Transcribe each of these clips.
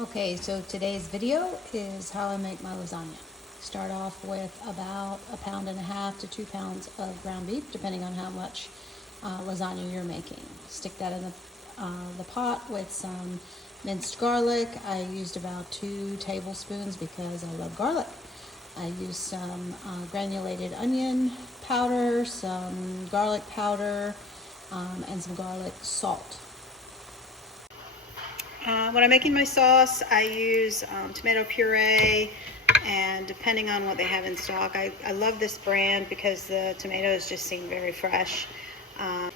Okay, so today's video is how I make my lasagna. Start off with about 1.5 to 2 pounds of ground beef, depending on how much lasagna you're making. Stick that in the pot with some minced garlic. I used about 2 tablespoons because I love garlic. I used some granulated onion powder, some garlic powder, and some garlic salt. When I'm making my sauce, I use tomato puree, and depending on what they have in stock, I love this brand because the tomatoes just seem very fresh. And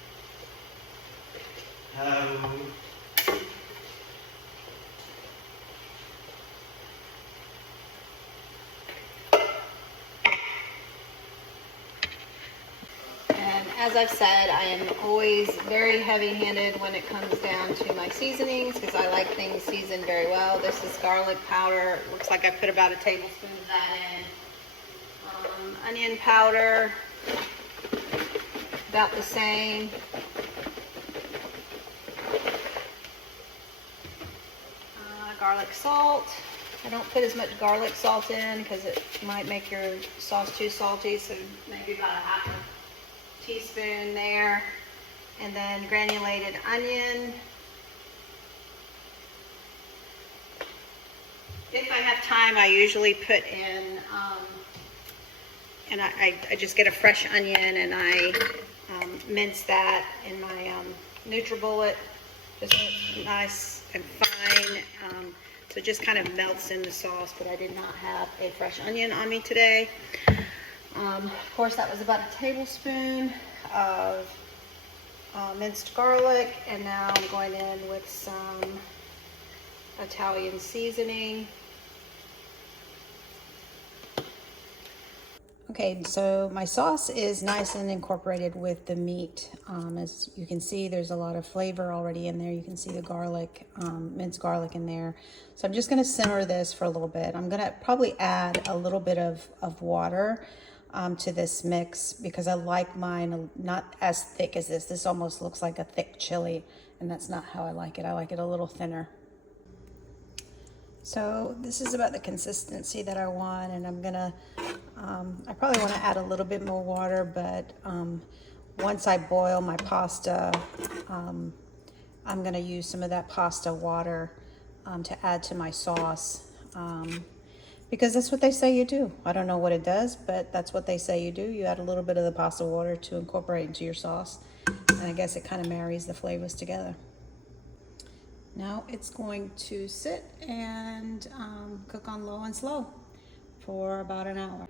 as I've said, I am always very heavy-handed when it comes down to my seasonings because I like things seasoned very well. This is garlic powder. Looks like I put about a tablespoon of that in. Onion powder, about the same. Garlic salt. I don't put as much garlic salt in because it might make your sauce too salty, so maybe about a half a teaspoon there. And then granulated onion. If I have time, I usually put in, and I just get a fresh onion and I mince that in my NutriBullet, just nice and fine. So it just kind of melts in the sauce, but I did not have a fresh onion on me today. Of course, that was about a tablespoon of minced garlic, and now I'm going in with some Italian seasoning. Okay, so my sauce is nice and incorporated with the meat. As you can see, there's a lot of flavor already in there. You can see the garlic, minced garlic in there. So I'm just gonna simmer this for a little bit. I'm gonna probably add a little bit of water to this mix because I like mine not as thick as this. This almost looks like a thick chili, and that's not how I like it. I like it a little thinner. So this is about the consistency that I want, and I'm gonna, I probably want to add a little bit more water, but once I boil my pasta, I'm gonna use some of that pasta water to add to my sauce, because that's what they say you do. I don't know what it does, but that's what they say you do. You add a little bit of the pasta water to incorporate into your sauce, and I guess it kind of marries the flavors together. Now it's going to sit and cook on low and slow for about an hour.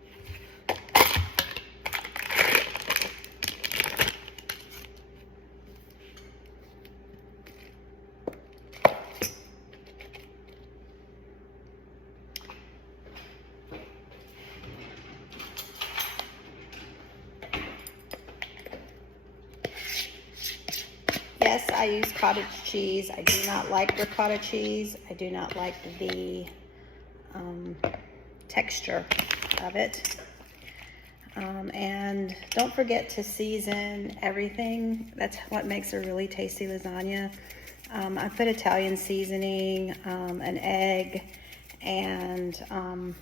Yes, I use cottage cheese. I do not like ricotta cheese. I do not like the texture of it. And don't forget to season everything. That's what makes a really tasty lasagna. I put Italian seasoning, an egg, and I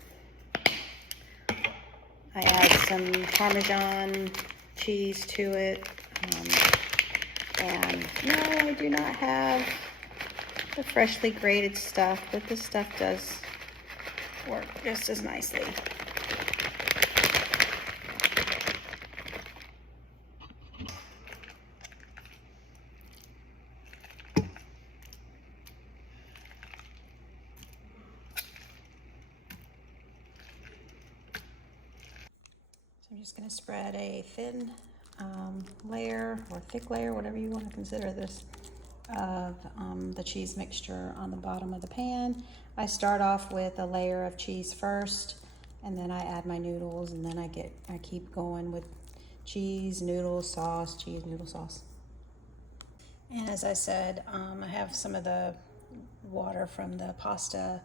add some Parmesan cheese to it. And no, I do not have the freshly grated stuff, but this stuff does work just as nicely. So I'm just going to spread a thin layer or thick layer, whatever you want to consider this, of the cheese mixture on the bottom of the pan. I start off with a layer of cheese first, and then I add my noodles, and then I keep going with cheese, noodles, sauce, cheese, noodle sauce. And as I said, I have some of the water from the pasta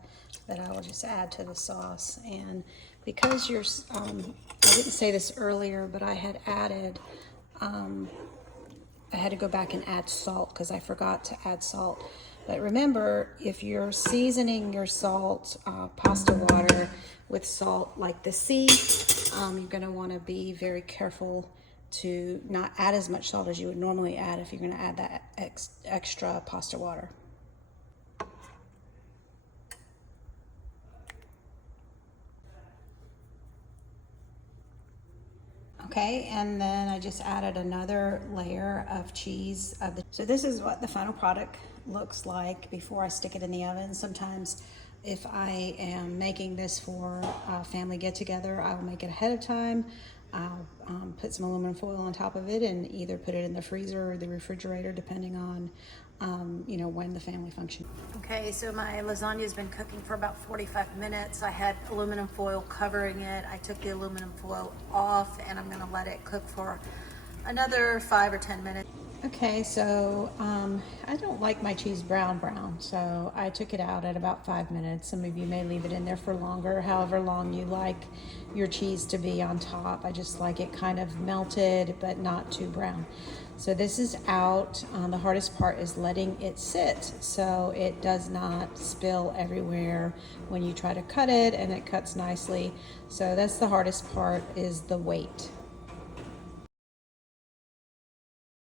that I will just add to the sauce. And because I didn't say this earlier, but I had added, I had to go back and add salt because I forgot to add salt. But remember, if you're seasoning your pasta water with salt like the sea, you're going to want to be very careful to not add as much salt as you would normally add if you're going to add that extra pasta water. Okay, and then I just added another layer of cheese. So this is what the final product looks like before I stick it in the oven. Sometimes if I am making this for a family get-together, I will make it ahead of time. I'll put some aluminum foil on top of it and either put it in the freezer or the refrigerator, depending on when the family function. Okay, so my lasagna has been cooking for about 45 minutes. I had aluminum foil covering it. I took the aluminum foil off and I'm gonna let it cook for another 5 or 10 minutes. Okay, so I don't like my cheese brown, so I took it out at about 5 minutes. Some of you may leave it in there for longer, however long you like your cheese to be on top. I just like it kind of melted, but not too brown. So this is out. The hardest part is letting it sit so it does not spill everywhere when you try to cut it, and it cuts nicely. So that's the hardest part, is the wait.